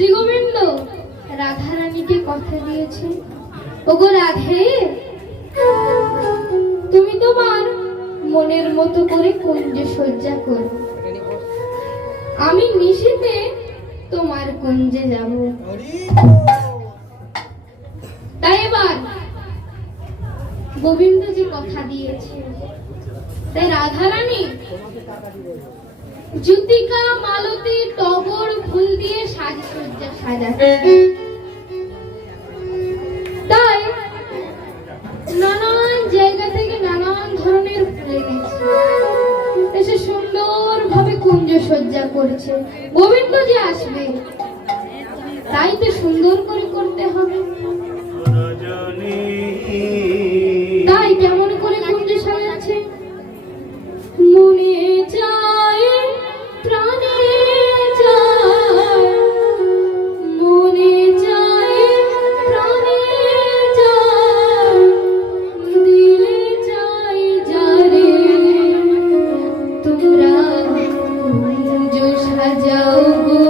শ্রী গোবিন্দ রাধারানীকে কথা দিয়েছে, ওগো রাধে, তুমি তোমার মনের মতো করে কুঞ্জে সজ্জা করো, আমি নিশীথে তোমার কুঞ্জে যাব। তাই এবার গোবিন্দ যে কথা দিয়েছে, তাই রাধারানী জুতিকা, মালতী, টগর ফুল দিয়ে সাজসজ্জা সাজাচ্ছে। তাই নানান জায়গা থেকে নানান ধরনের ফুল এনেছে, এসে সুন্দর ভাবে কুঞ্জ সজ্জা করছে। গোবিন্দ যে আসবে, তাই তো সুন্দর করে করতে হবে। তাই কেমন করে কুঞ্জ সাজাচ্ছে, মনে চায় প্রাণে চায়, মনে চায় প্রাণে চায়, দিলে চাই যারে তোমরা কুঞ্জ সাজাও গো।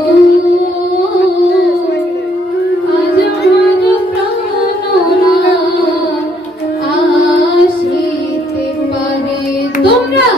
আজ আমার প্রাণনা আসিতে পারে তোমরা।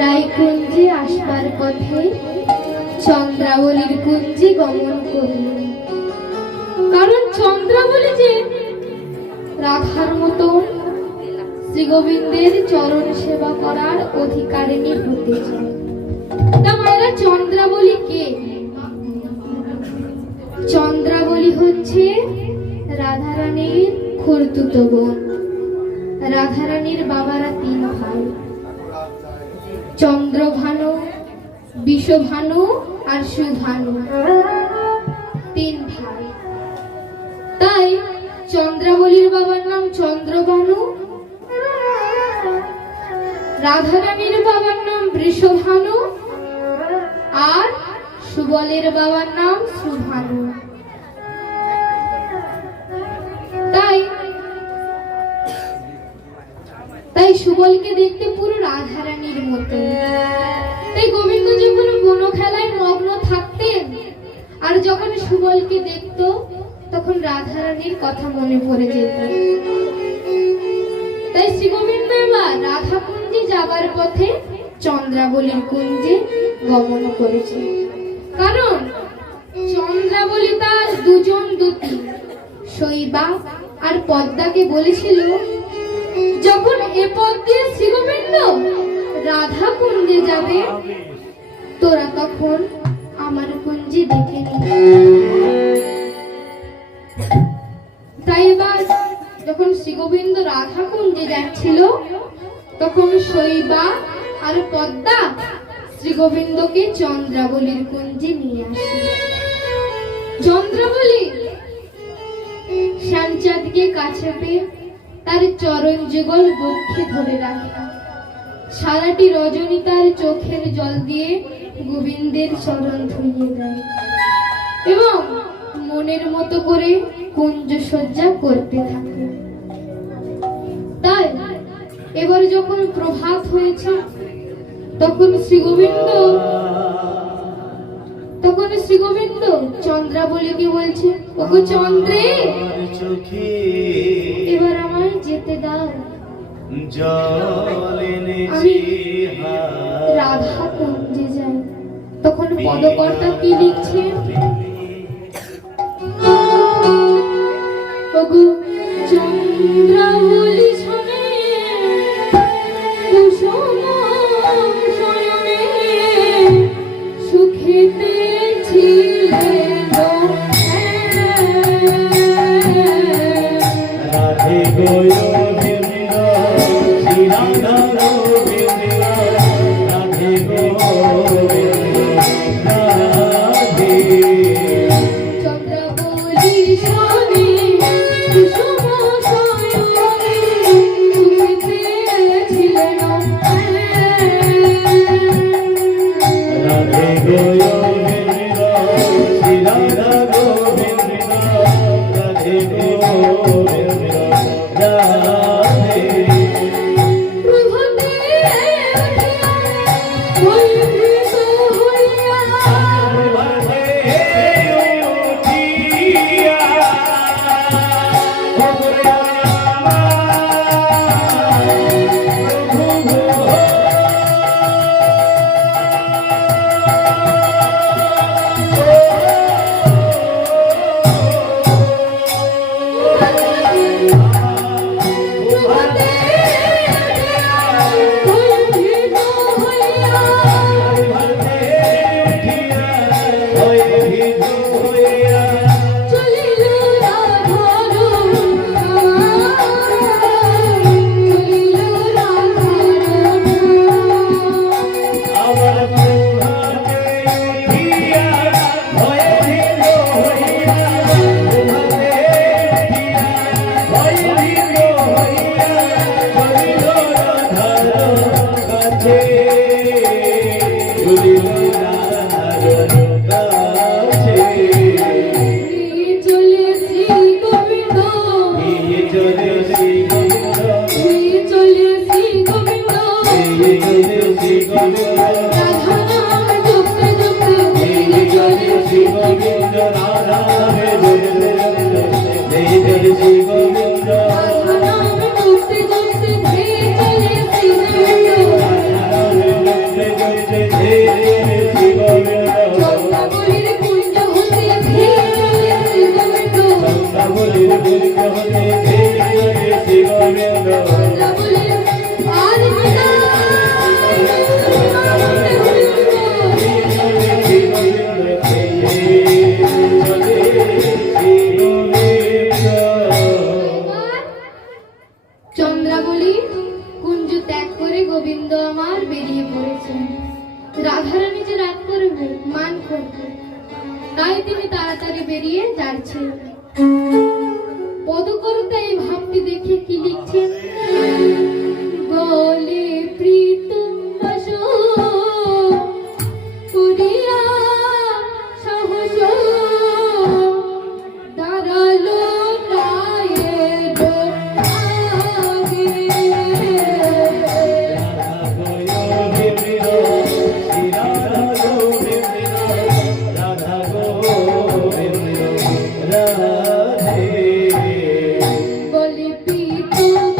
রায়কুঞ্জে আসবার পথে চন্দ্রাবলীর কুঞ্জে গমন করলেন, কারণ চন্দ্রাবলী যে রাধার মতো শ্রী গোবিন্দের চরণ সেবা করার অধিকারিণী হতে চায়। তা মায়েরা, চন্দ্রাবলী কে? চন্দ্রাবলী হচ্ছে রাধারানীর খুড়তুতো বোন। রাধারানীর বাবারা 3 ভাই, চন্দ্রভানু, বিষভানু আর সুভানু, 3 ভাই। তাই চন্দ্রাবলীর বাবার নাম চন্দ্রভানু, রাধারানীর বাবার নাম বৃষভানু আর সুবলের বাবার নাম সুভানু। তাই সুবলকে দেখতে পুরো রাধারানীর মতো। তাই গোবিন্দ যখন বন খেলায় মগ্ন থাকতেন আর যখন সুবলকে দেখতো, তখন রাধারানীর কথা মনে পড়ে যেত। তাই শ্রী গোবিন্দ রাধা কুঞ্জে যাবার পথে চন্দ্রাবলীর কুঞ্জে গমন করেছে। কারণ চন্দ্রাবলী তার দুজন দুটি শৈবা আর পদ্মাকে বলেছিল, যখন এ পথ দিয়ে শ্রীগোবিন্দ রাধা কুঞ্জে যাবে তোরা তখন আমার কুঞ্জে দেখে নিবি। তাই এবার যখন শ্রীগোবিন্দ রাধা কুঞ্জে যাচ্ছিল তখন শৈবা আর পদ্মা শ্রীগোবিন্দকে চন্দ্রাবলীর কুঞ্জে নিয়ে আসে। চন্দ্রাবলী শ্যামচাঁদকে কাছে পেয়ে তার চরণ যুগল বক্ষে ধরে রাখে। সারাটি রজনী তার চোখের জল দিয়ে গোবিন্দের চরণ ধুইয়ে দেয় এবং মনের মতো করে কুঞ্জ সজ্জা করতে থাকে। তাই এবার যখন প্রভাত হয়েছে তখন শ্রীগোবিন্দ চন্দ্রাবলীকে বলছে, ওগো চন্দ্রে, এবার আমায় যেতে দাও, আমি রাধা কুঞ্জে যাই। তখন পদকর্তা কি লিখছে, ওগো চন্দ্রাবলী শোনে কুসুম শয়নে সুখেতে ছিলেন রাধে গোবিন্দ শ্রী রাধা গোবিন্দ রাধে গোবিন্দ রাধে। চন্দ্রাবলী শোনে কুসুম শয়নে সুখেতে ছিলেন রাধে গোবিন্দ শ্রী রাধা গোবিন্দ রাধে গোবিন্দ রাধে। প্রভুতে বৈভৃত হইয়া চন্দ্রাবলী কুঞ্জ ত্যাগ করে গোবিন্দ আমার বেরিয়ে পড়েছে। রাধারানী যে রাগ করবে, মান করবে, তাই তিনি তাড়াতাড়ি বেরিয়ে যাচ্ছেন। পদকর্তা এই ভাবটি দেখে কি লিখছেন, বলে প্রীতম বসো করিয়া সাহস দাঁড়ালো গায়ের আগে। বলে প্রীতম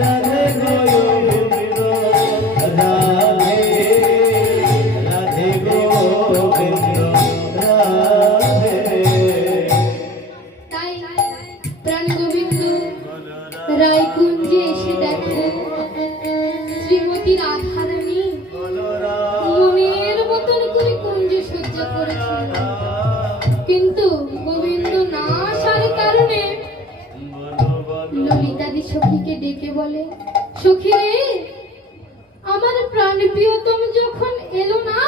রাধে গোবিন্দ রাধে রাধে গোবিন্দ রাধে। তাই প্রাণ গোবিন্দ রায়কুঞ্জে এসে দেখে শ্রীমতী রাধারানী মনের মতন করে কুঞ্জে সজ্জা করেছিল, কিন্তু গোবিন্দ না আসার কারণে ললিতাদি সখীকে ডেকে বলে, সখী রে, আমার প্রাণ প্রিয়তম যখন এলো না,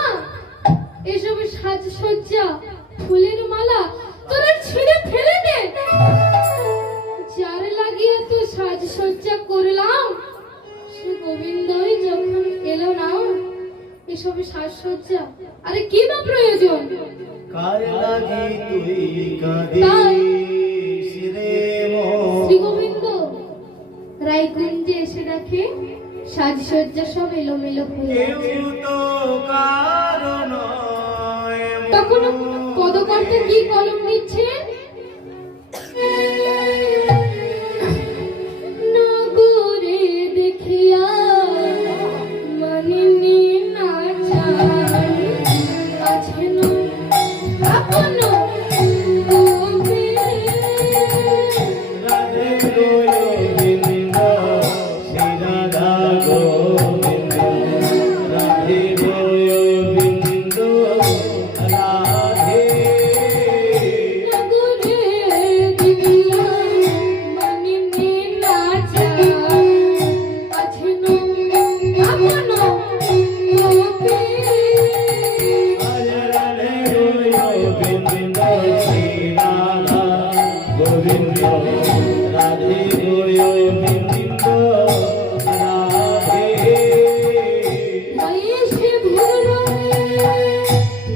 এসব সাজসজ্জা ফুলের মালা তোরা ছিঁড়ে ফেলে দে। যার লাগিয়ে তো সাজসজ্জা করলাম, সে গোবিন্দই যখন এলো না, এসব সাজসজ্জা আরে কি বা প্রয়োজন? কার লাগি তুই কাঁদিস রে মন? শ্রী গোবিন্দ রায়কুঞ্জে এসে দেখে সাজসজ্জা সব এলোমেলো হয়ে আছে। কেউ তো কারণ তখন পদকর্তা কি কলম নিচ্ছে? নগরে দেখিয়া মানিনি না চাই, আছে না আপন কবে। রাধে গোবিন্দ শ্রী রাধা গোবিন্দ রাধে গোবিন্দ রাধে। নগরে দেখিয়া মানিনি না চাই, আছে না আপন কবে। রাধে গোবিন্দ শ্রী রাধা গোবিন্দ রাধে গোবিন্দ রাধে। বয়সে ভুলো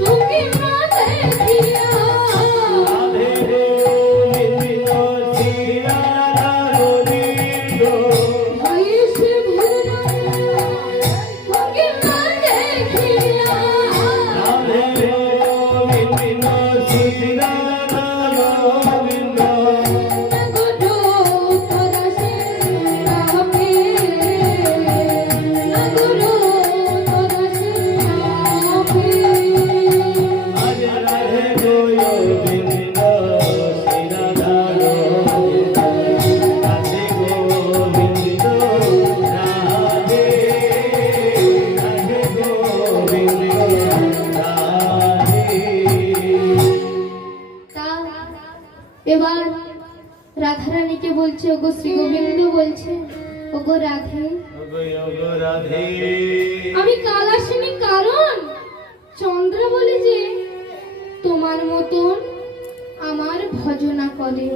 তোকে না দেখিয়া, রাধে গোবিন্দ শ্রী রাধা গোবিন্দ বয়সে ভুলো তোকে না দেখিয়া। রাধে গোবিন্দ শ্রী রাধা গোবিন্দ নগরো পরশে রামে, নগরো পরশে রামে। আজ রাধে গোবিন্দ শ্রী রাধা গোবিন্দ রাধে গোবিন্দ রাধে রাধে গোবিন্দ রাধে। তা এবার রাধারানীকে বলছে, ওগো শ্রী গোবিন্দ বলছে, ওগো রাধে, ওগো রাধে আমি কাল আসিনি কারণ চন্দ্র বলে যে তোমার মতন আমার ভজনা করে,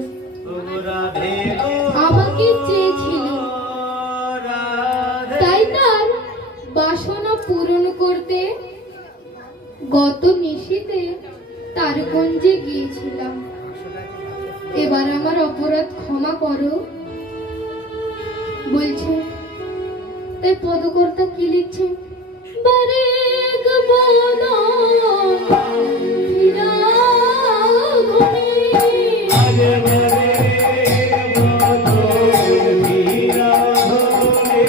ওগো রাধে আমাকে চেয়েছিল, রাধে। তাই তার বাসনা পূরণ করতে গত নিশীতে তার গঞ্জে গিয়েছিলাম। এবার আমার অপরাধ ক্ষমা করো বলছে। তাই পদকর্তা কি লিখছে? বারেক বনো ফিরাঘনি, আজ বারে মতো ধীরা হলে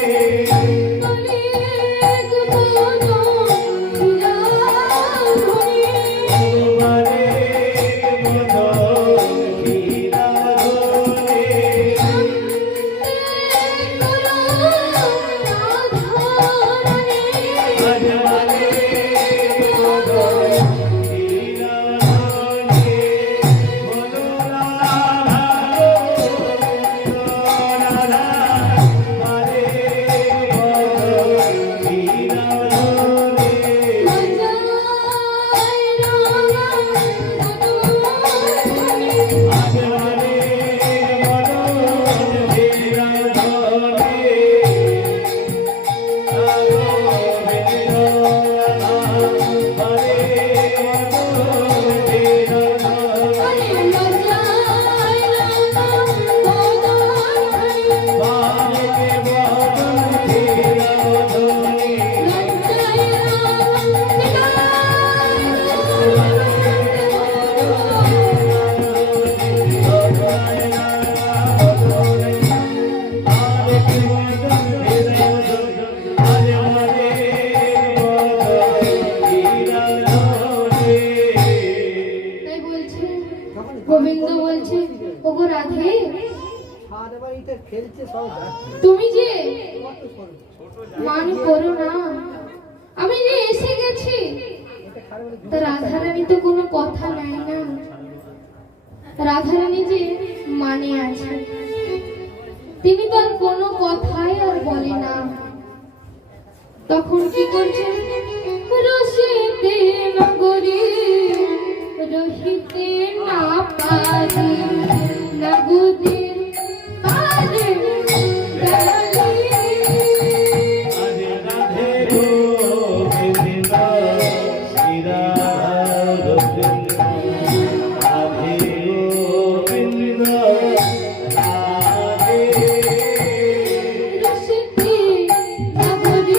বারেক বনো ফিরাঘনি। বারে মতো ধীরা হলে করো রাধারানী, আজ বারে তুমি যে মান করো না, আমি যে এসে গেছি, তা রাধারানী তো কোনো কথা নাই না। রাধারানী যে মানে আছে, তিনি তো আর কোনো কথাই আর বলে না। তখন কি করছেন? রসিতে নগরী রহিতে না পারি, নগদে পারে গালি। আজ রাধে গোবিন্দ শ্রী রাধা গোবিন্দ, রাধে গোবিন্দ রাধে। রসিতে নগরী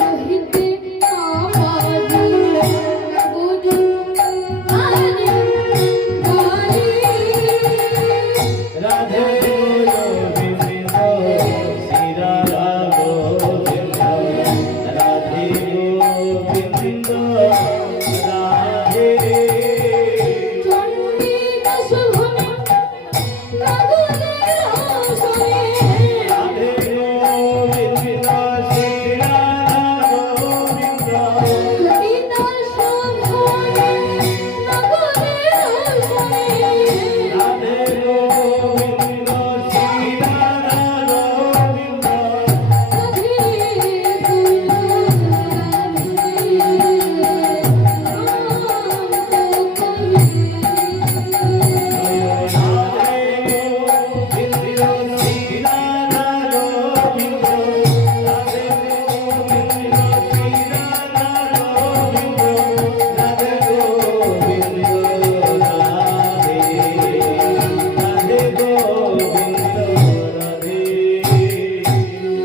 রহিতে না পারি, নগদে পারে গালি। রাধে গোবিন্দ শ্রী রাধা গোবিন্দ, রাধে গোবিন্দ রাধে। চণ্ডী দশভূমি নগরের আসরে, রাধে গোবিন্দ শ্রী রাধা গোবিন্দ, চণ্ডী দশভূমি নগরের আসরে, রাধে গোবিন্দ শ্রী রাধা গোবিন্দ। রাধে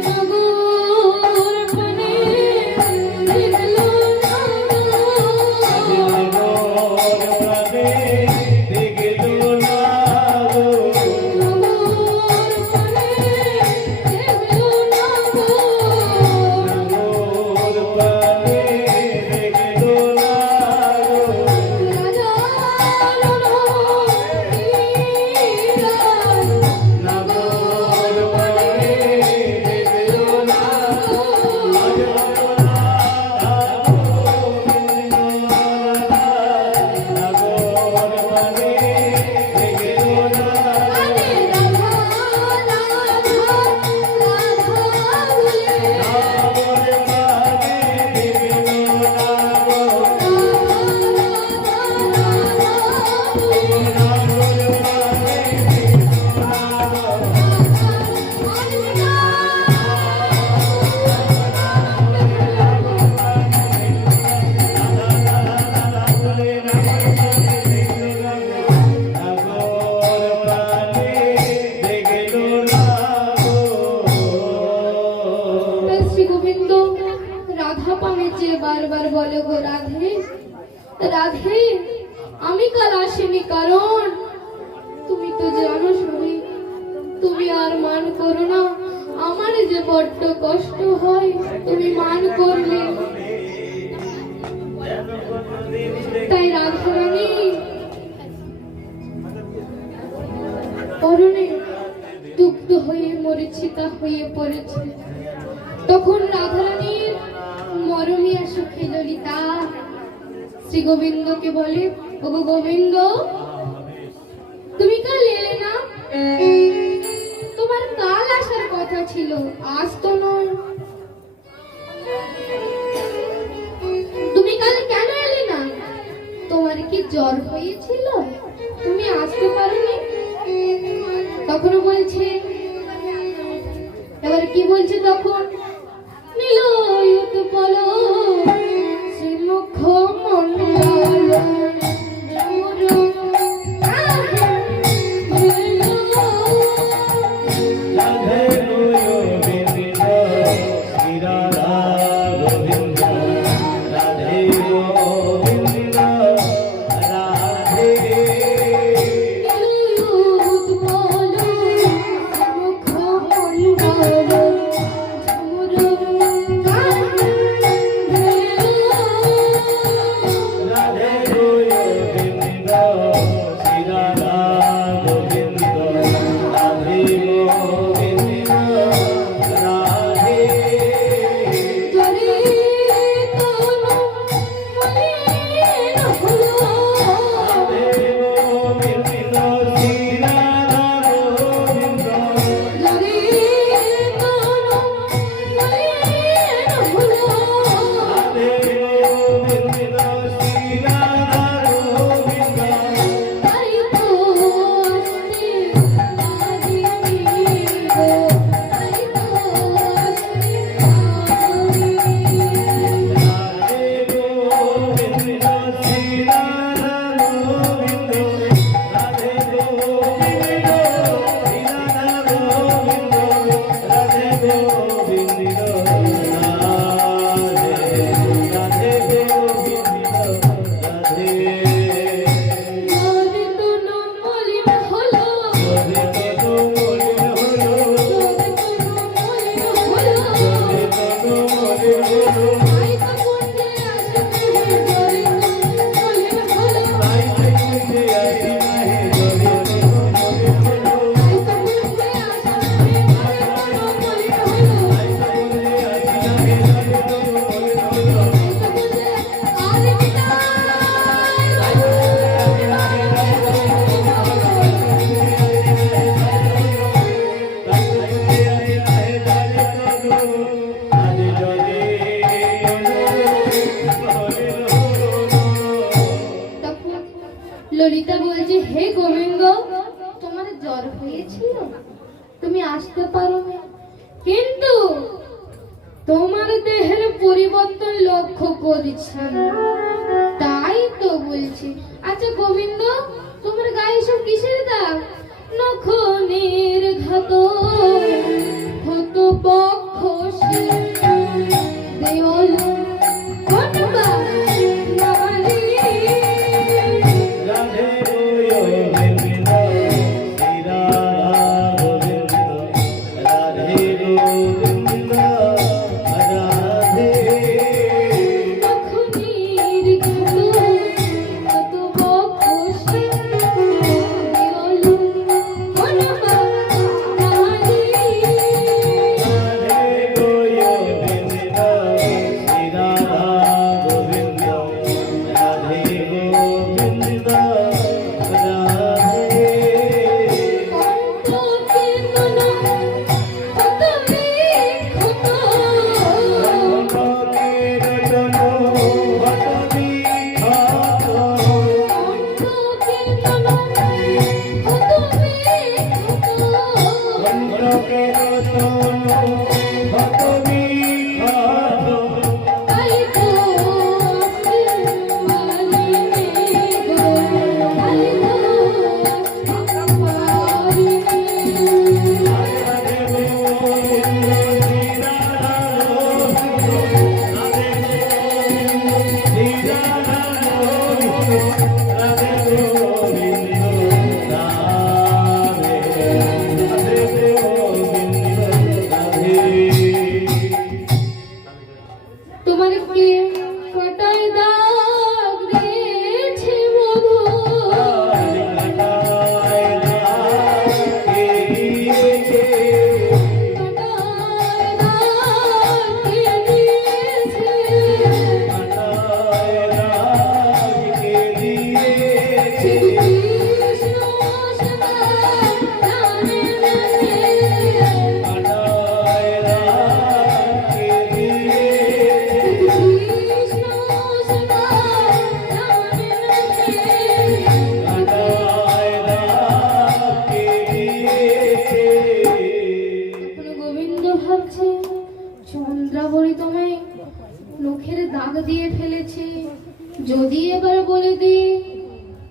নগর বনে দেখলো না, নগর বনে দেখলো না গো। শ্রী গোবিন্দ রাধা পানে যে বারবার বলে গো রাধে রাধে, আমি কাল আসিনি কারণ তুমি তো জানো সবই, তুমি আর মান করো না, আমার যে বড্ড কষ্ট হয় তুমি মান করলে। তাই রাধারানী পরনে দুগ্ধ হয়ে মরিচিতা হয়ে পড়েছে। তখন রাধারানীর মরমিয়া সখী ললিতা শ্রী গোবিন্দকে বলে, ওগো গোবিন্দ, তুমি কাল এলে না? তোমার কাল আসার কথা ছিল, আজ তো নয়। তুমি কাল কেন এলে না? তোমার কি জ্বর হয়েছিল? তুমি আসতে পারোনি? তখনও বলছে, এবার কি বলছে তখন? নীলয়ুত বলো শ্রীমুখ মন্ডল রাধে গোবিন্দ শ্রী রাধা গোবিন্দ, রাধে গোবিন্দ রাধে। নীলয়ুত বলো শ্রীমুখ মন্ডল আসতে পারো না, কিন্তু তোমার দেহের পরিবর্তন লক্ষ্য করছি, তাই তো বলছি। আচ্ছা গোবিন্দ, তোমার গায়ে সব কিসের দাগ? নখনের ঘাত হত পক্ষ দেওল ঘটবা নারী। রাধে গোবিন্দ শ্রী রাধা গোবিন্দ রাধে গোবিন্দ রাধে। নখনের ঘাত হত পক্ষ দেওল ঘটবা নারী। রাধে গোবিন্দ শ্রী রাধা গোবিন্দ রাধে গোবিন্দ রাধে। কণ্ঠকে মন হত বিক্ষত, কণ্ঠকে রতন হত বিখ্যাত। কণ্ঠকে মন হত বিক্ষত, কণ্ঠকে রতন হত বিখ্যাত। তাই তো মারিনে গো, তাই তো মারিনে। তোমার কে কাটায় দাগ দিয়েছে মধু, কাটায় দাগ দিয়েছে। শ্রী কৃষ্ণ সদা জানে জানে, কৃষ্ণ সদা জানে এখন গোবিন্দ ভাবছে চন্দ্রাবলী তোমায় নখের দাগ দিয়ে ফেলেছে, যদি এবার বলে দি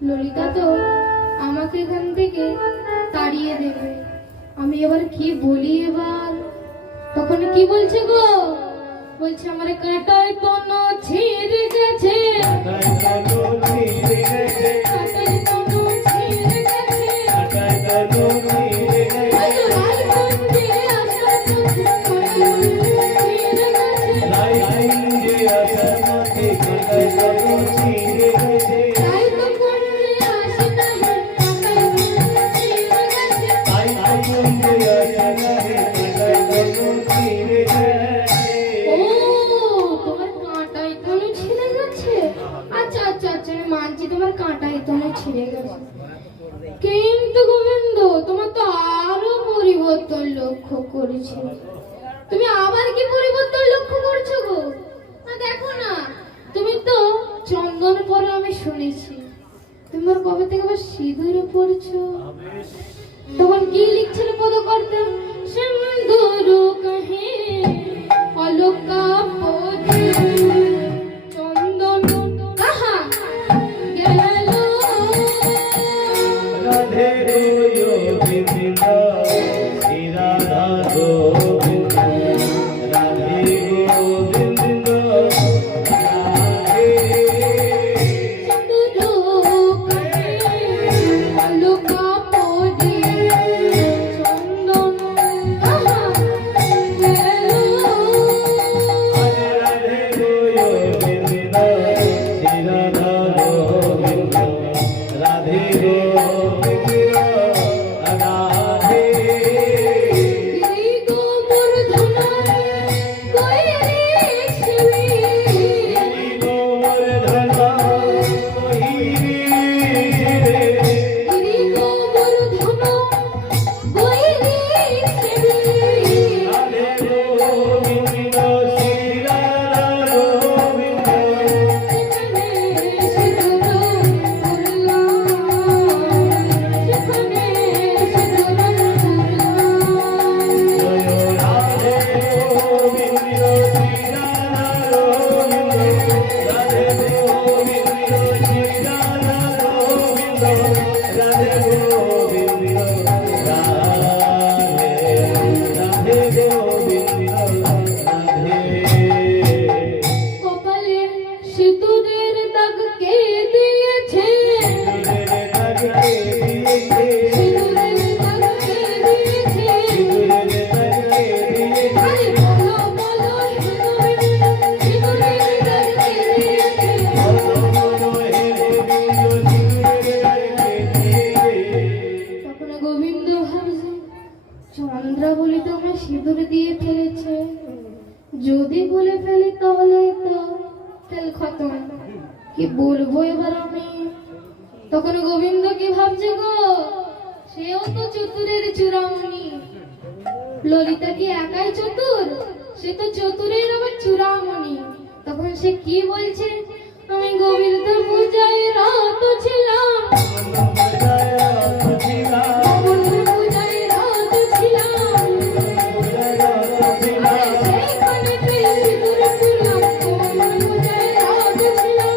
ললিতা তো আমাকে এখান থেকে তাড়িয়ে দেবে, আমি এবার কি বলি এবার? তখন কি বলছে গো? বলছে আমার কাঁটায় তন ছিঁড়ে গেছে, কাঁটায় তন ছিঁড়ে গেছে, হয়তো রায়গঞ্জে আসার পথে কাঁটায় তন ছিঁড়ে গেছে। তাই তো করলে আসে না হে, কাঁটায় তন ছিঁড়ে গেছে। ও তোমার কাঁটায় তনু ছিঁড়ে গেছে? আচ্ছা আচ্ছা আচ্ছা, আমি মানছি তোমার কাঁটায় তনু ছিঁড়ে গেছে, কিন্তু গোবিন্দ তোমার তো আরো পরিবর্তন লক্ষ্য করেছি। তুমি আবার কি পরিবর্তন লক্ষ্য করছো গো? না দেখো না, তুমি তো চন্দন পরো আমি শুনেছি, তুমি আর কবে থেকে আবার সিঁদুর পরছো। তখন কি লিখছিল পদ করতে? সিন্দুর কহে অলকা পদে চন্দন কাহা গেল। রাধে গোবিন্দ শ্রী রাধা গোবিন্দ রাধে গোবিন্দ রাধে। সিন্দুর কহে অলকা পদে চন্দন কাহা গেল। রাধে গোবিন্দ শ্রী রাধা গোবিন্দ রাধে গোবিন্দ রাধে। গিরি গোবর্ধন সিঁদুর দিয়ে ফেলেছে, যদি বলে ফেলি তাহলে তো তেল খতম, কি বলবো এবার আমি। তখন গোবিন্দ কি ভাবছে গো, সেও তো চতুরের চূড়ামণি। ললিতা কি একাই চতুর, সে তো চতুরের আবার চূড়ামণি। তখন সে কি বলছে, আমি গোবিন্দ পূজায় রত ছিলাম, গোবিন্দ পূজায় রত ছিলাম, আরে সেইখানেতে সিঁদুর পরলাম, গোবিন্দ পূজায় রত ছিলাম।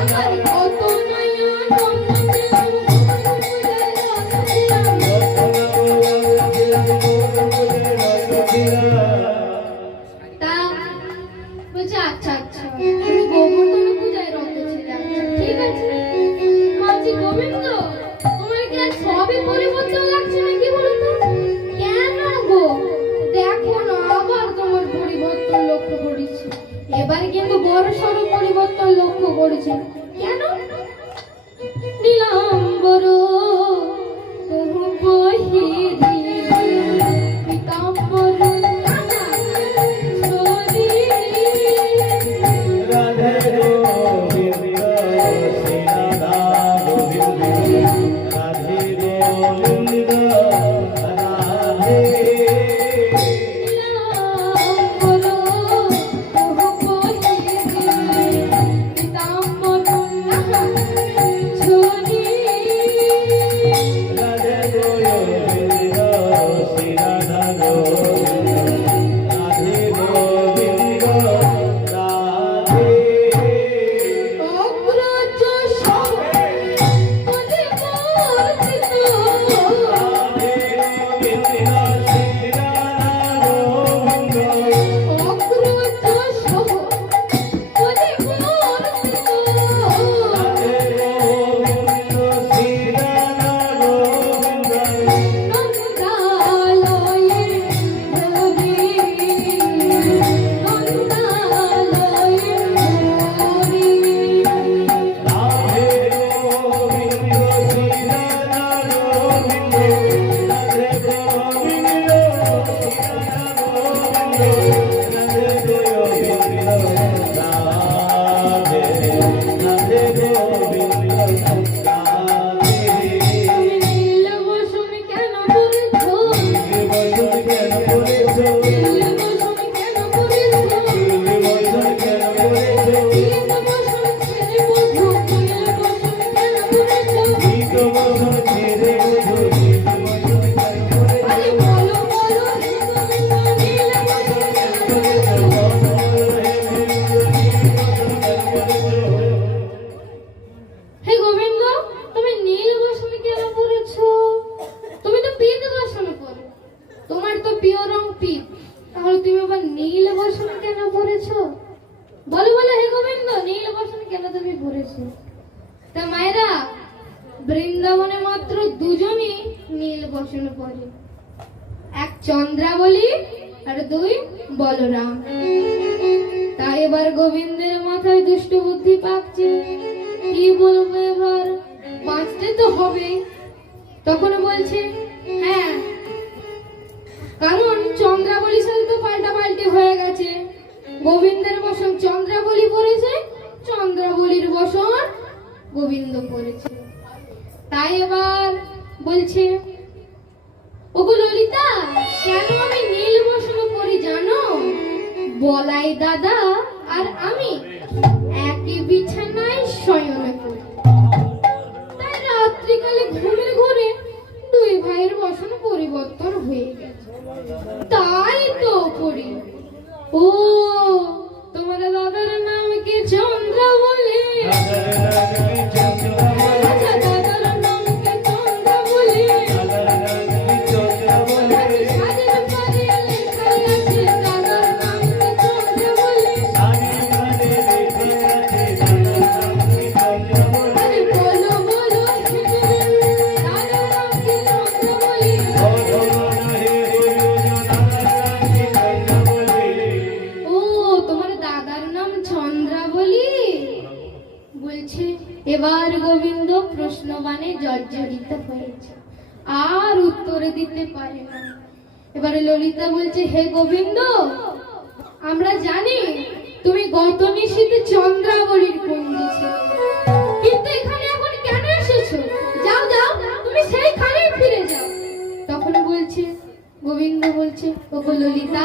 আমার কত মায়া জন্ম দিলাম, গোবিন্দ পূজায় রত ছিলাম। তা বলছে আচ্ছা আচ্ছা, তুমি গোবর্ধন পূজায় রত ছিলে, আচ্ছা ঠিক আছে। বলছি গোবিন্দ, তোমার কি আজ সবই পরিবর্তন লাগছে নাকি বলতো? কেন গো, দেখো না আবার তোমার পরিবর্তন লক্ষ্য করেছি, এবারে কিন্তু বড় সড় পরিবর্তন লক্ষ্য করেছি। কেন? নীলাম্বর তহু বহিরি পীতাম্বর তা মায়েরা, বৃন্দাবনে মাত্র দুজনই নীল বসন পরে, এক চন্দ্রাবলী আর দুই বলরাম। তাই এবার গোবিন্দের মাথায় দুষ্ট বুদ্ধি পাকছে, কি বলবো এবার, বাঁচতে তো হবে। তখন বলছে হ্যাঁ, কারণ চন্দ্রাবলীর সাথে তো পাল্টাপাল্টি হয়ে গেছে, গোবিন্দের বসন চন্দ্রাবলী পড়েছে, চন্দ্রাবলীর বসন গোবিন্দ পড়েছে। তাই এবার বলছে, ওগো ললিতা, কেন আমি নীল বসন পড়ি জানো? বলাই দাদা আর আমি একই বিছানায় শয়ন করি, তাই রাত্রিকালে ঘুমের ঘরে দুই ভাইয়ের বসন পরিবর্তন হয়ে গেছে, তাই তো পড়ি। ও, তোমার দাদার নাম কি চন্দ্র বলে? আচ্ছা, দাদার নাম কি চন্দ্র বলে? সাজের পারে লেখা আছে দাদার নাম কি চন্দ্র বলে? আরে বলো বলো, দাদার নাম কি চন্দ্র বলে? ও, তোমার দাদার নাম চন্দ্রাবলী বলছে। এবার গোবিন্দ প্রশ্নবাণে জর্জরিত হয়েছে, আর উত্তরে দিতে পারে না। এবারে ললিতা বলছে, হে গোবিন্দ, আমরা জানি তুমি গত নিশীথে চন্দ্রাবলীর কুঞ্জে ছিলে, কিন্তু এখানে এখন কেন এসেছো? যাও যাও, তুমি সেইখানেই ফিরে যাও। তখন বলছে, গোবিন্দ বলছে, ওগো ললিতা,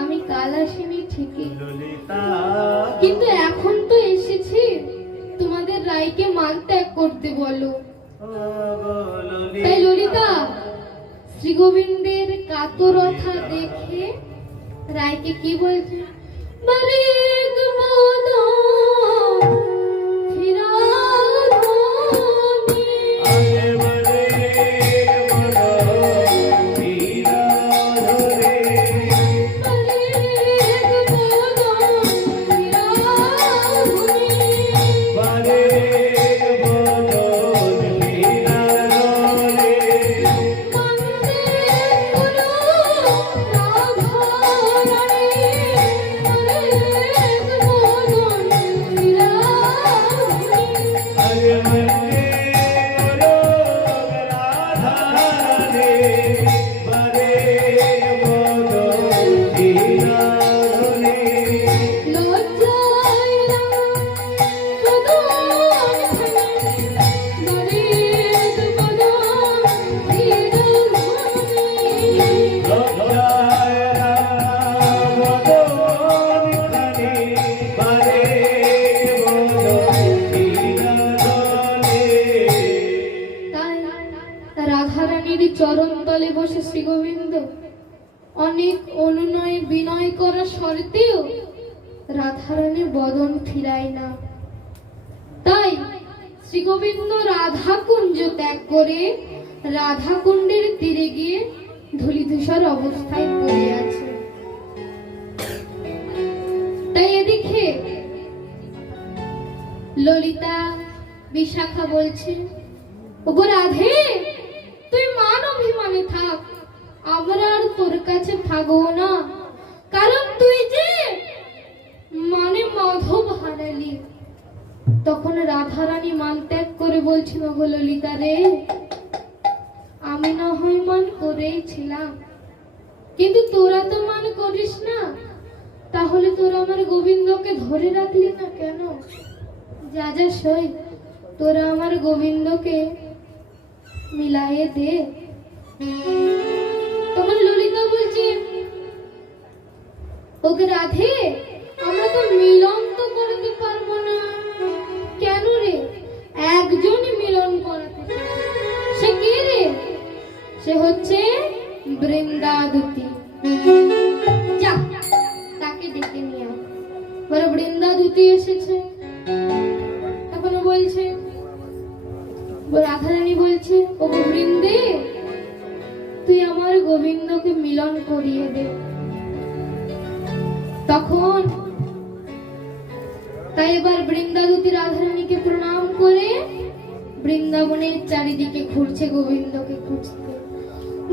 আমি কাল আসিনি ঠিকই, ললিতা কিন্তু এখন তো এসেছি তোমাদের রায়কে মান ত্যাগ করতে বলো। তাই ললিতা শ্রী গোবিন্দের কাতরতা দেখে রায়কে কি বলছে, বারেক মদন ফিরাধনি, আগে বলে বলো ধীরাধরে বারেক মদন ফিরাধনি, বারে বলো ধীরাধরে মন্দে গুরু রাধারণী, বারেক মদন ফিরাধনি। আগে মনে করো রাধারে বারে বলো ধীরাধরে লজ্জায় বদন ভাঙে, বারেক মদন ফিরাধনি। তাই রাধারানীর চরণ তলে বসে শ্রী গোবিন্দ অনেক অনুনয় বিনয় করা সত্ত্বেও রাধারানীর বদন ফিরায় না। তাই শ্রী গোবিন্দ রাধা কুঞ্জ ত্যাগ করে রাধা কুণ্ডের তীরে গিয়ে ধূলিধূসর অবস্থায় পড়ে আছে। তাই এদিকে ললিতা বিশাখা বলছে, ওগো রাধে, তুই মান অভিমানে থাক, আমরা আর তোর কাছে থাকবো না, কারণ তুই যে মানে মাধব হারালি। তখন রাধারানী মান ত্যাগ করে বলছিল, ওগো ললিতা রে, আমি না হয় মান করেছিলাম, কিন্তু তোরা তো মান করিস না, তাহলে তোরা আমার গোবিন্দকে ধরে রাখলি না কেন? যা যা সই, তোরা আমার গোবিন্দকে মিলাইয়ে দে। তখন ললিতা বলছে, ওকে রাধে, আমরা তো মিলন তো করতে পারবো না। কেন রে? একজনই মিলন করাতে পারে। সে কে রে? সে হচ্ছে বৃন্দাদুতি। যা, তাকে ডেকে নিয়ে আয়। বলে বৃন্দাদুতি এসেছে। তখন ও বলছে, রাধারানী বলছে, ও বৃন্দে, তুই আমার গোবিন্দকে মিলন করিয়ে দে। তখন তাই এবার বৃন্দাদুতি রাধারানীকে প্রণাম করে বৃন্দাবনের চারিদিকে ঘুরছে গোবিন্দকে খুঁজতে।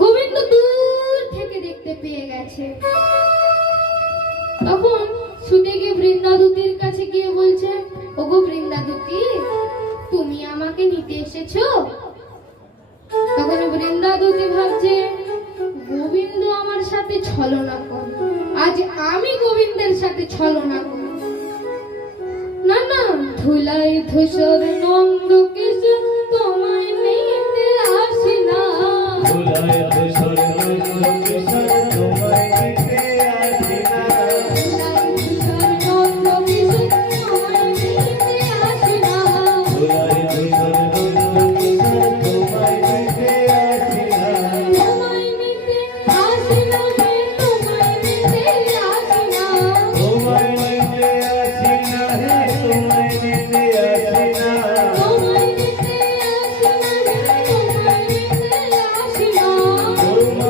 গোবিন্দ দূর থেকে দেখতে পেয়ে গেছে। তখন ছুটে গিয়ে বৃন্দাদুতির কাছে গিয়ে বলছে, ওগো বৃন্দাদুতি, তুমি আমাকে নিতে এসেছো? তখন বৃন্দাদুতি ভাবছে, গোবিন্দ আমার সাথে ছলনা করে, আজ আমি গোবিন্দের সাথে ছলনা করি। না না, ধুলাই ধূসর নন্দ কিশোর তোমায় নিতে আসি না। ধুলায় ধূসর নন্দ কিশোর তোমায় নিতে আসি না। ধুলাই ধূসর নন্দ কিশোর তোমায় নিতে আসি না। ধুলায় ধূসর নন্দ কিশোর তোমায় নিতে আসি না। তোমায় নিতে আসি না হে, তোমায় নিতে আসি না। তোমায় নিতে আসি না হে, তোমায় নিতে আসি না। তোমায় নিতে আসি না হে, তোমায় নিতে আসি না। তোমায়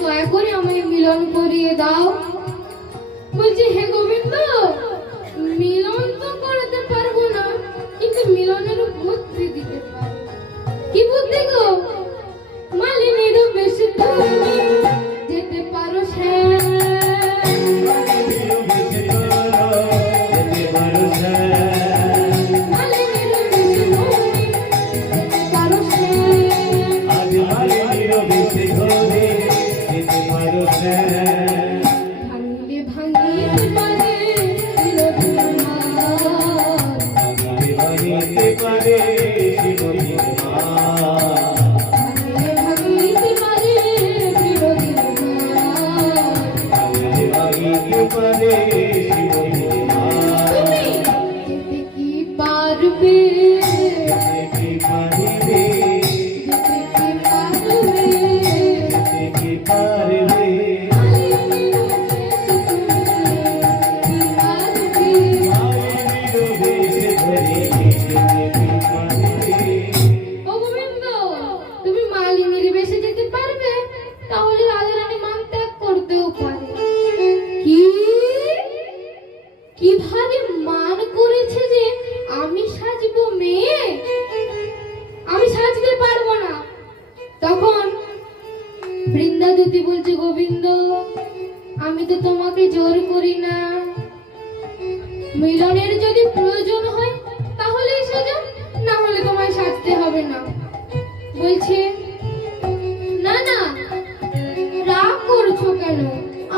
দয়া করে আমায় মিলন করিয়ে দাও। বলছে হে গোবিন্দ, মিলন তো করতে পারবো না, কিন্তু মিলনের বুদ্ধি দিতে পারবো। কি বুদ্ধি গো? মালিনীর বেশি তুমি যেতে পারো সে, মালিনীর বেশি তুমি যেতে পারো সে, ভাঙিলে ভাঙিতে পারে বিরোধীর মার, ভাঙিলে ভাঙিতে পারে বিরোধীর মার। তুমি যেতে কি পারবে, যেতে কি পারবে, মালিনীর বেশি তুমি কি পারবে? ও গোবিন্দ, তুমি মালিনীর বেশে যেতে পারবে? তাহলে রাজারানী মান ত্যাগ করতেও পারে। কি কিভাবে মান করেছে যে আমি সাজবো মেয়ে? আমি সাজতে পারবো না। তখন বৃন্দাদতী বলছে, গোবিন্দ, আমি তো তোমাকে জোর করি না। মিলনের যদি প্রয়োজন হয় তাহলেই সাজো, না হলে তোমায় সাজতে হবে না। বলছে না না, রাগ করছো কেন?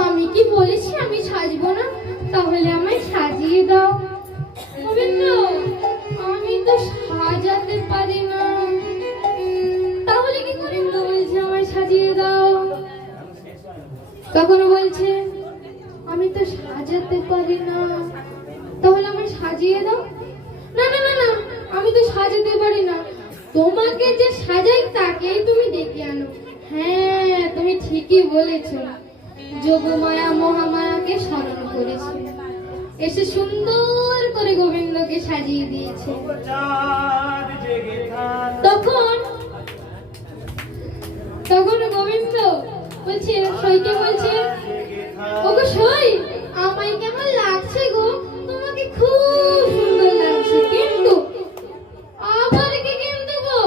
আমি কি বলেছি আমি সাজবো না? তাহলে আমায় সাজিয়ে দাও। গোবিন্দ, আমি তো সাজাতে পারি না। তাহলে কি করে? বলছে আমায় সাজিয়ে দাও। তখন বলছে আমি তো সাজাতে পারি না, তাহলে আমায় সাজিয়ে দাও। না না না না, আমি তো সাজাতে পারি না। তোমাকে যে সাজাই তাকেই তুমি ডেকে আনো। হ্যাঁ, তুমি ঠিকই বলেছো। যোগমায়া মহামায়াকে স্মরণ করেছে, এসে সুন্দর করে গোবিন্দকে সাজিয়ে দিয়েছে। তখন তখন গোবিন্দ বলছে, সইকে বলছে, ওগো সই, আমায় কেমন লাগছে গো? তোমাকে খুব সুন্দর লাগছে। কিন্তু আবার কি কিন্তু গো?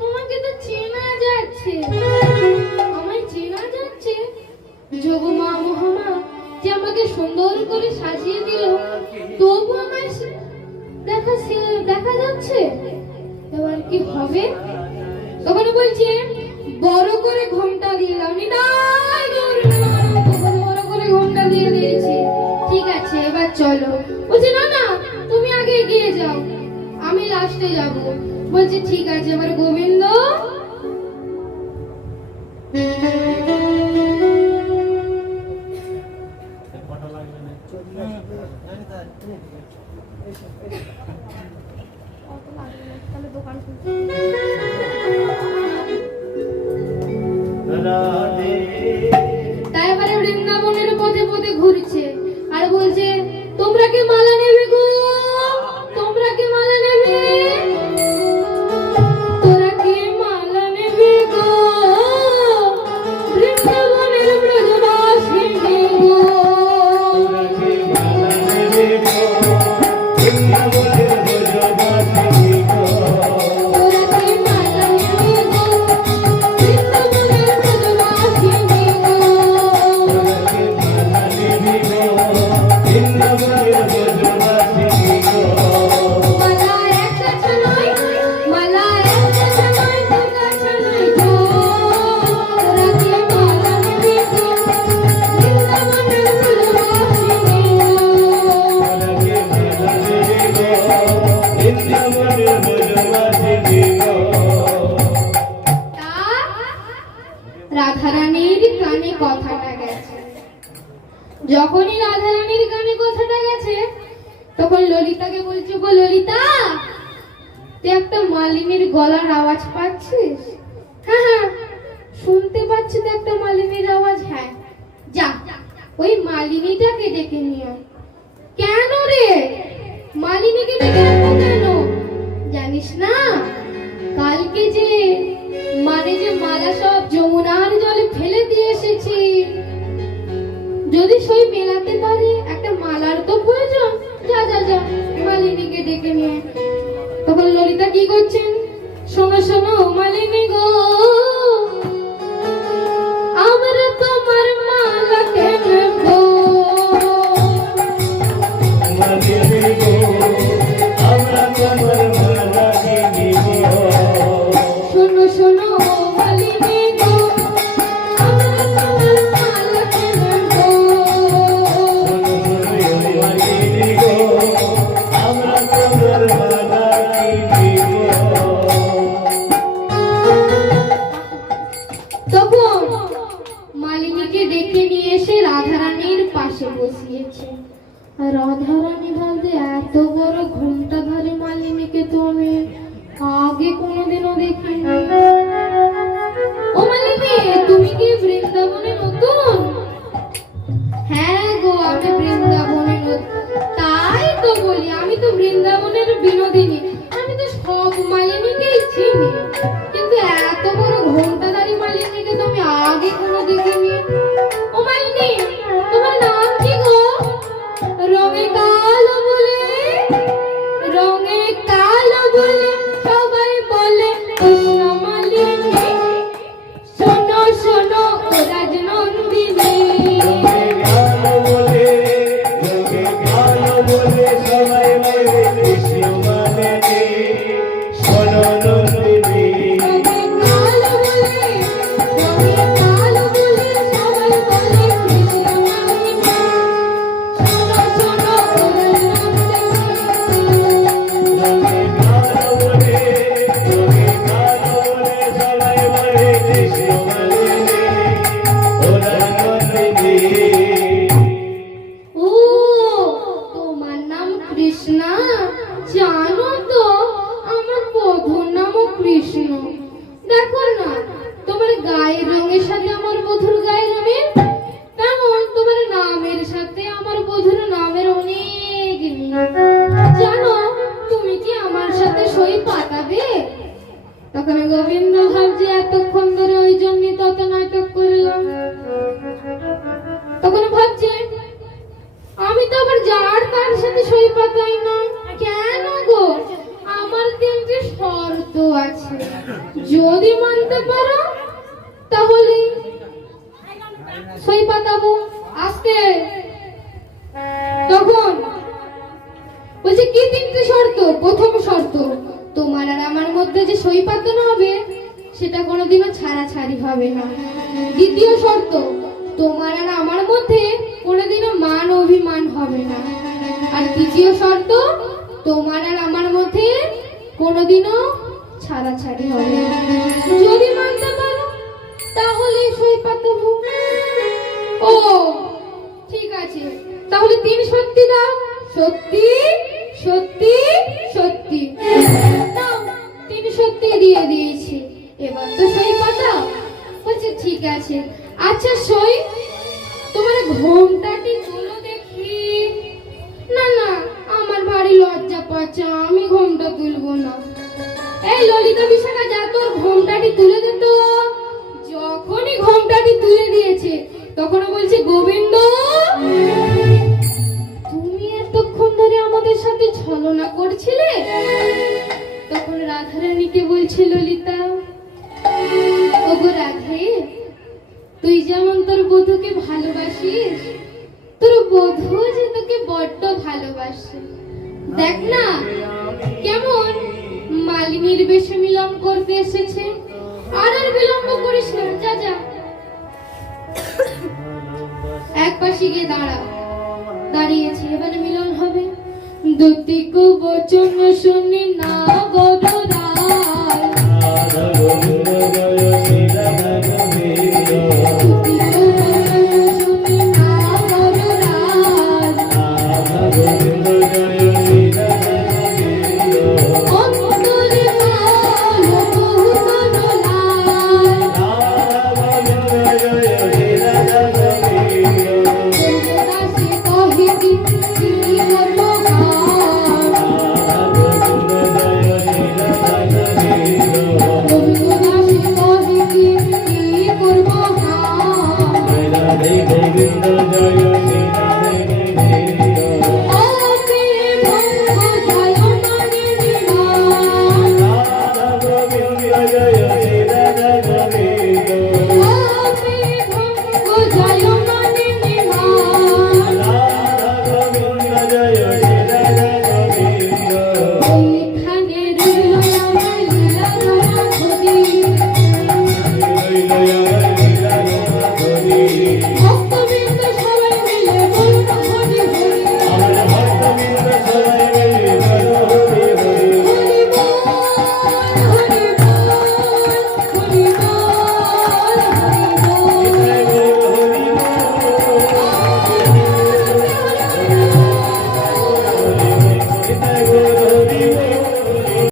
তোমাকে তো চেনা যাচ্ছে। আমায় চেনা যাচ্ছে? যোগমা মহামা যে আমাকে সুন্দর করে সাজিয়ে দিল, তবু আমায় দেখা যাচ্ছে। এবার কি হবে? তখন বলছে, বড় করে ঘোমটা দিয়ে দাও। নিতাই গৌর নিত্যানন্দ, বড় করে ঘোমটা দিয়ে দিয়েছি। ঠিক আছে, এবার চলো। বলছে না না, তুমি আগে এগিয়ে যাও, আমি লাস্টে যাব। বলছে ঠিক আছে। এবার গোবিন্দ তাই এবারে বৃন্দাবনের পথে পথে ঘুরছে আর বলছে, তোমরা কি মালা নেবে গো? তোমরা কি মালা নেবে? তোরা কি মালা নেবে গো? বৃন্দাবনের ব্রজবাসিনী গো, তোরা কি মালা নেবে গো? বৃন্দাবনের ব্রজবাসিনী গো, মালা একটা ছানই, মালা একটা ছানই, দুটা ছানই গো। তোরা কি মালা নেবে গো? বৃন্দাবনের ব্রজবাসিনী গো। রাধারানীর কানে কথাটা গেছে। যখনই রাধারানীর কানে কথাটা গেছে, তখন ললিতাকে বলছে, গো ললিতা, তুই একটা মালিনীর গলার আওয়াজ পাচ্ছিস? হ্যাঁ হ্যাঁ, শুনতে পাচ্ছি তো একটা মালিনীর আওয়াজ। হ্যাঁ, যা ওই মালিনীটাকে ডেকে নিয়ে আয়। কেন রে? মালিনীকে ডেকে আনবো কেন? জানিস না, কালকে যে মালা সব যমুনার জলে ফেলে দিয়ে এসেছি, তখন মালিনীকে ডেকে নিয়ে এসে রাধারানীর পাশে বসিয়েছে। আর রাধারানী ভাবতে এত বড় ঘোমটাধারী মালিনীকে তো আমি আগে কোনোদিনও দেখিনি। ও মালিনী, তুমি কি বৃন্দাবনে নতুন? হ্যাঁ গো, আমি বৃন্দাবনে নতুন। তাই তো বলি, আমি তো বৃন্দাবনের বিনোদিনী। আমি তো সব মালিনীকেই চিনি, কিন্তু এত বড় ঘোমটাধারী মালিনীকে তো আমি আগে কোনো দেখিনি। ও মালিনী, তোমার নাম কি গো? রঙে কালো বলে, রঙে কালো বলে সবাই বলে কৃষ্ণ মালিনী। শোনো শোনো ও রাজনন্দিনী। রঙে কালো বলে, রঙে কালো বলে সবাই বলে কৃষ্ণ মালিনী। শোনো নন্দিনী। রঙে কালো বলে, রঙে কালো বলে সবাই বলে কৃষ্ণ মালিনী। শোনো শোনো ও রাজনন্দিনী। রঙে কালো বলে, রঙে কালো বলে সবাই বলে কৃষ্ণ মালিনী। ওরা নন্দিনী। ও, তোমার নাম কৃষ্ণা? জানো তো আমার বধূর নামও কৃষ্ণ। দেখো না, তোমার গায়ের রঙের সাথে আমার বধূর গায়ের রঙের, তেমন তোমার নামের সাথে আমার বধূর নামের অনেক মিল। জানো, তুমি কি আমার সাথে সই পাতাবে? তখন গোবিন্দ ভাবছে এতক্ষণ ধরে ওই জন্যই তত নাটক করলাম। তখন ভাবছে আমি তো আবার যার তার সাথে সই পাতাই না। কেন গো? আমার তিনটে শর্ত আছে, যদি মানতে পারো তাহলে সই পাতাবো। আসতে তখন বলছে কি তিনটে শর্ত? প্রথম শর্ত, তোমার আর আমার মধ্যে যে সই পাতানো হবে সেটা কোনোদিনও ছাড়াছাড়ি হবে না। দ্বিতীয় শর্ত, তোমার আর আমার মধ্যে কোনোদিনও মান অভিমান হবে না। আর তৃতীয় শর্ত, তোমার আর আমার মধ্যে কোনোদিনও ছাড়াছাড়ি হবে না। যদি মানতে পারো তাহলে সই পাতাবো। ও ঠিক আছে, তাহলে 3 সত্যি দাও। সত্যি সত্যি সত্যি দাও। 3 সত্যি দিয়ে দিয়েছি, এবার তো সই পাতাও। বলছে ঠিক আছে। আচ্ছা সই, তোমার ঘোমটাটি তুলো দেখি। না না, আমার ভারী লজ্জা পাচ্ছে, আমি ঘোমটা তুলবো না। এই ললিতা বিশাখা, যা তোর ঘোমটাটি তুলে দে তো। যখনই ঘোমটাটি তুলে দিয়েছে তখনও বলছে গোবিন্দ, তুমি এতক্ষণ ধরে আমাদের সাথে ছলনা করছিলে? তখন রাধারানীকে বলছে ললিতা, ওগো রাধে, তুই যেমন তোর বধূকে ভালোবাসিস, তোর বধূ যে তোকে বড্ড ভালোবাসে। দেখ না কেমন মালিনীর বেশে মিলন করতে এসেছে। আর আর বিলম্ব করিস না, যা যা এক পাশে গিয়ে দাঁড়া। দাঁড়িয়েছি, এবারে মিলন হবে। দুতিক বচন শুনি না গো